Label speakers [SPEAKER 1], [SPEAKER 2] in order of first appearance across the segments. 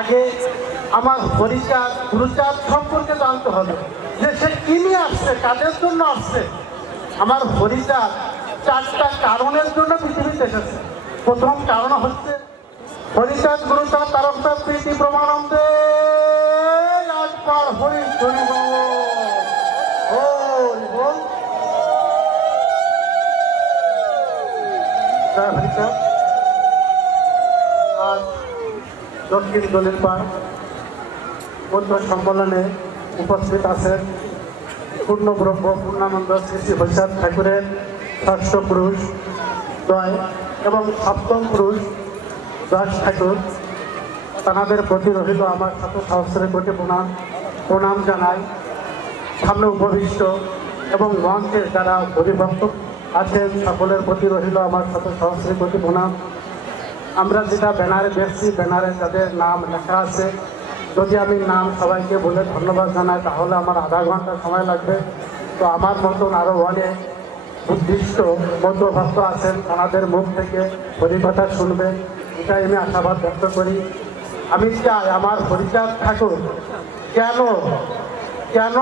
[SPEAKER 1] আগে আমার হরিচাঁদ গুরুচাঁদ সম্পর্কে জানতে হবে যে সে কি নিয়ে আসছে, কাদের জন্য আসছে? আমার হরিচাঁদ চারটা কারণের জন্য পৃথিবীতে এসেছে। প্রথম কারণ হচ্ছে হরিচাঁদ গুরুচাঁদ তারকচাঁদ প্রীতি প্রমানন্দে একবার আজ দক্ষিণ দলের পার পদ্ম সম্মেলনে উপস্থিত আছেন পূর্ণ ব্রহ্ম, পূর্ণানন্দ শ্রী হরিচাঁদ ঠাকুরের ষষ্ঠ পুরুষ জয় এবং সপ্তম পুরুষ দাস ঠাকুর। তাহাদের প্রতি রহিল আমার শত সহস্রের কোটি প্রণাম প্রণাম জানাই। সামনে উপবিষ্ট এবং মঞ্চে যারা হরিভক্ত আছেন, সকলের প্রতি রহিল আমার শত সহস্রের কোটি প্রণাম। আমরা যেটা ব্যানারে দেখছি, ব্যানারে যাদের নাম লেখা আছে। যদি আমি নাম সবাইকে বলে ধন্যবাদ জানাই, তাহলে আমার আধা ঘণ্টা সময় লাগবে। তো আমার মতন আরও অনেক উদ্দিষ্ট মধ্যভক্ত আছেন তাদের মুখ থেকে হরিকথা শুনবে এটাই আমি আশাবাদ ব্যক্ত করি। আমি চাই আমার হরিচাঁদ ঠাকুর কেন কেন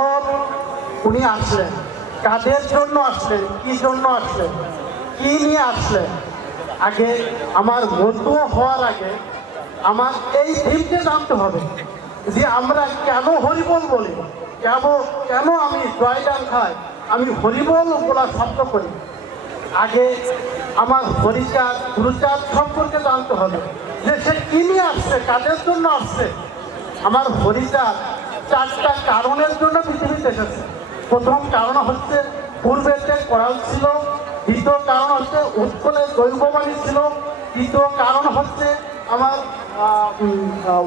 [SPEAKER 1] উনি আসলেন? কাদের জন্য আসলেন? কি জন্য আসলেন? কি নিয়ে আসলেন? আগে আমার মধ্য হওয়ার আগে আমার এই থিমকে জানতে হবে যে আমরা কেন হরিবল বলি? কেন কেন আমি জয়গান খাই? আমি হরিবল বলা শব্দ করি। আগে আমার হরিচাঁদ, গুরুচাঁদ সম্পর্কে জানতে হবে যে সে কি নিয়ে আসছে, কাদের জন্য আসছে? আমার হরিচাঁদ চারটা কারণের জন্য পৃথিবীতে এসেছে। প্রথম কারণ হচ্ছে পূর্বেতে করাল ছিল দ্বিতীয় কারণ হচ্ছে উৎকলে দৈববাণী ছিল। তৃতীয় কারণ হচ্ছে আমার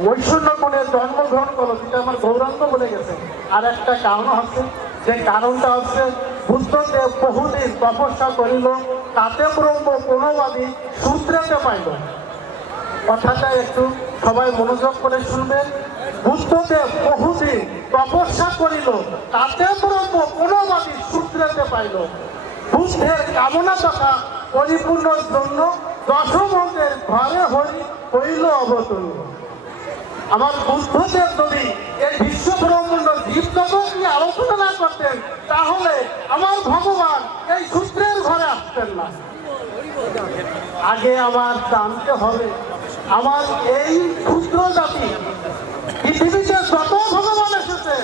[SPEAKER 1] ঐশ্বর্য জন্মগ্রহণ করল, যেটা আমার গৌরাঙ্গ বলে গেছে। আর একটা কারণ হচ্ছে, যে কারণটা হচ্ছে, বুদ্ধদেব বহুদিন তপস্যা করিল, তাতে ব্রহ্ম কোনোবাদী সূত্রেতে পাইল। কথাটা একটু সবাই মনোযোগ করে শুনবে। বুদ্ধদেব বহুদিন তপস্যা করিল, তাতে ব্রহ্ম কোনোবাদী সূত্রেতে পাইল। বুদ্ধের কামনা তথা পরিপূর্ণর জন্য দশমন্ত্রের ঘরে হইল অবতীর্ণ। আমার বুদ্ধদেব যদি এই বিশ্ব ব্রহ্মাণ্ড জীবজগৎ নিয়ে আলোচনা করতেন, তাহলে আমার ভগবান এই সূত্রের ঘরে আসতেন না। আগে আমার জানতে হবে, আমার এই ক্ষুদ্র জাতি পৃথিবীতে যত ভগবান এসেছে,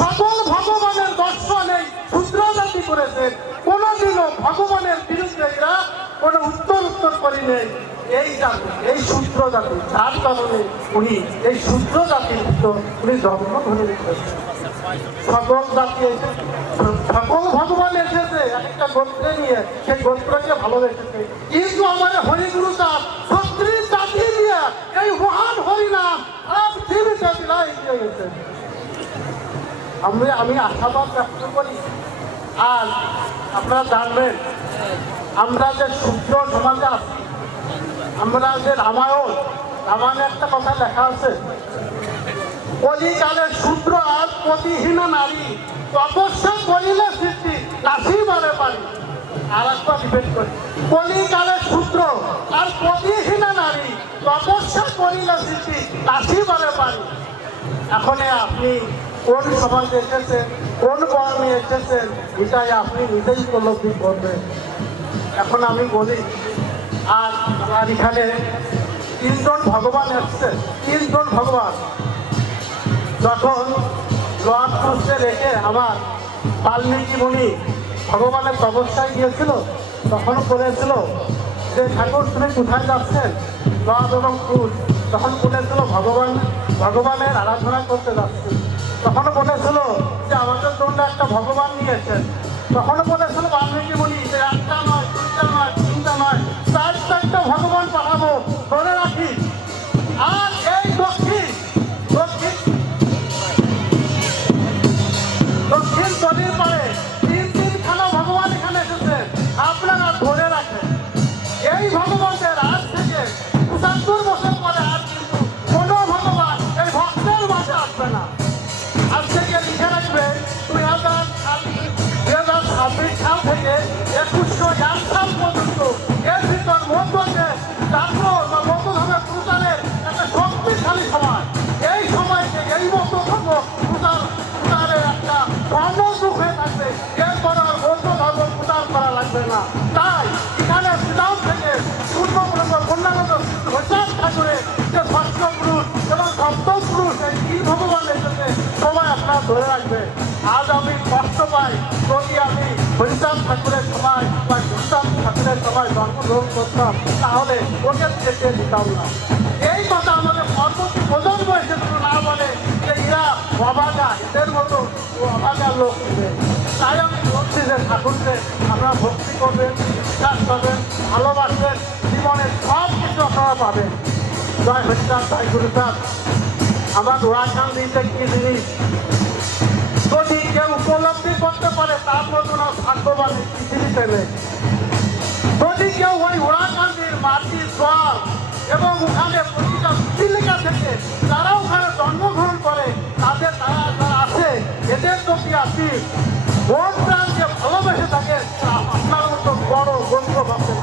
[SPEAKER 1] সকল ভগবানের দর্শন এই ক্ষুদ্র জাতি করেছে। ভগবানের বিরুদ্ধে এরা কোনো উত্তর উত্তর করি নেই। এই জাতি, এই সূত্র জাতি, যার কারণে উনি, এই সূত্র জাতির ভিতর উনি জন্ম ধরে রেখেছেন সকল জাতি সকল ভগবান এসেছে একটা গোত্রে নিয়ে, সেই গোত্রকে ভালোবেসেছে। কিন্তু আমার হরিগুরু চাপ ছত্রিশ জাতি দিয়ে এই মহান হরিনাম আর বিলাই দিয়ে গেছে। আমি আমি আশাবাদ ব্যক্ত করি আর আপনারা জানবেন, আমরা যে সূত্র সমাজে আছি, আমরা যে রামায়ণ, রামায়ণে একটা কথা লেখা আছে কলিকালের সূত্র আর প্রতিহীন নারী তপস্যা করিলে সৃষ্টি নাসিবারে পারি। আর একটা ডিবেট করি কলিকালের সূত্র আর প্রতিহীন নারী তপস্যা করিলে সৃষ্টি নাসিবারে পারি। এখন আপনি কোন সমাজে এসেছেন কোন বর্ণে এসেছেন, এটাই আপনি নিজেই উপলব্ধি করবেন। এখন আমি বলি আর আমার এখানে তিনজন ভগবান এসছে তিনজন ভগবান। যখন লর্ড ক্রুশে রেখে আমার বাল্মীকি মুনি ভগবানের তপস্যায় গিয়েছিল, তখন বলেছিল যে, ঠাকুর, তুমি কোথায় যাচ্ছেন? লর্ড এবং তখন বলেছিল, ভগবান, ভগবানের আরাধনা করতে যাচ্ছি। তখন বলেছিল যে আমাদের জন্য একটা ভগবান নিয়েছেন তখন বলেছিল ধরে রাখবে আজ আমি কষ্ট পাই যদি আমি হরিচাঁদ ঠাকুরের সময় বা কৃষ্ণান ঠাকুরের সময় জন্মগ্রহণ করতাম, তাহলে ওকে যেতে দিতাম না। এই কথা আমাদের পরবর্তী প্রজন্ম এসে না বলে যে এরা অবাগা, এদের মতো ও অবাগা লোক তাই আমি বলছি যে ঠাকুরকে আপনারা ভক্তি করবেন, বিশ্বাস করবেন, ভালোবাসবেন জীবনের সব কিছু আপনারা পাবেন। জয় হরিচাঁদ জয় গুরুচাঁদ আমার ওয়াখান দিতে কি জিনিস? উপলব্ধি করতে পারে, তার মতন আর ভাগ্যবান এই পৃথিবী পেলে যদি কেউ ওই ওরাকান্দির মাটির জল এবং ওখানে প্রতিটা চিলিকা থেকে তারা ওখানে জন্মগ্রহণ করে, তাদের তারা যারা আছে, এদের প্রতি আসি মন প্রাণ যে ভালোবেসে থাকে তা আপনার মতো বড় গল্প ভাবতে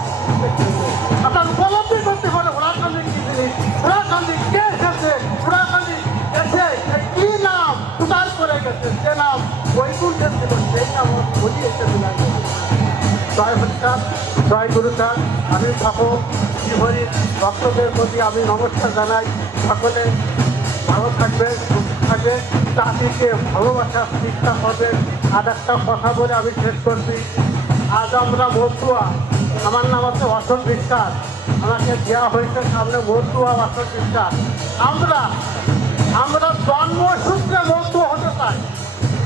[SPEAKER 1] জয় হরিচাঁদ জয় গুরুচাঁদ। আমি ঠাকুর শ্রীহরি ভক্তদের প্রতি আমি নমস্কার জানাই। সকলে ভালো থাকবে, সুস্থ থাকবে। জাতিকে ভালোবাসার শিক্ষা করবেন আর একটা কথা বলে আমি শেষ করছি। আজ আমরা মতুয়া আমার নাম হচ্ছে অশোক বিশ্বাস আমাকে দেওয়া হয়েছে সামনে মতুয়া অশোক বিশ্বাস আমরা আমরা জন্মসূত্রে মতুয়া হতে চাই।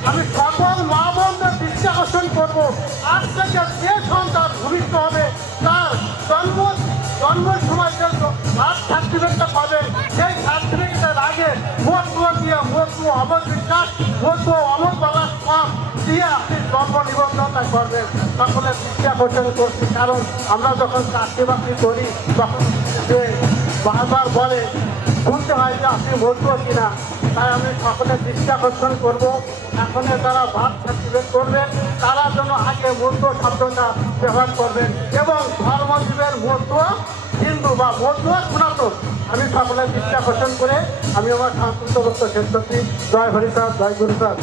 [SPEAKER 1] আমি সকল মা আকর্ষণ করব। আজ থেকে যে সন্তান ভূমিষ্ঠ হবে, তার জন্ম, জন্মের সময় যে বার্থ সার্টিফিকেটটা পাবে, সেই সার্টিফিকেটের আগে ভোট দিয়ে ভোট অমর বিশ্বাস ভোট অমর বলা কম দিয়ে আপনি জন্ম নিবন্ধনটা করবেন। সকলে শিক্ষা আকর্ষণ করছি, কারণ আমরা যখন চাকরি বাকরি করি, তখন যে বারবার বলে, শুনতে হয় যে আপনি মজবুত কিনা। তাই আমি সকলে দৃষ্টি আকর্ষণ করব। এখন তারা ভাব সার্টিফিকেট করবেন, তারা যেন আগে মধ্য শব্দটা ব্যবহার করবেন এবং ধর্মজীবের মধ্য হিন্দু বা মধ্য সনাতন আমি সকলে দৃষ্টি আকর্ষণ করে আমি আমার সংস্কৃত বক্তব্য শেষ করছি। জয় হরিচাঁদ জয় গুরুপ্রসাদ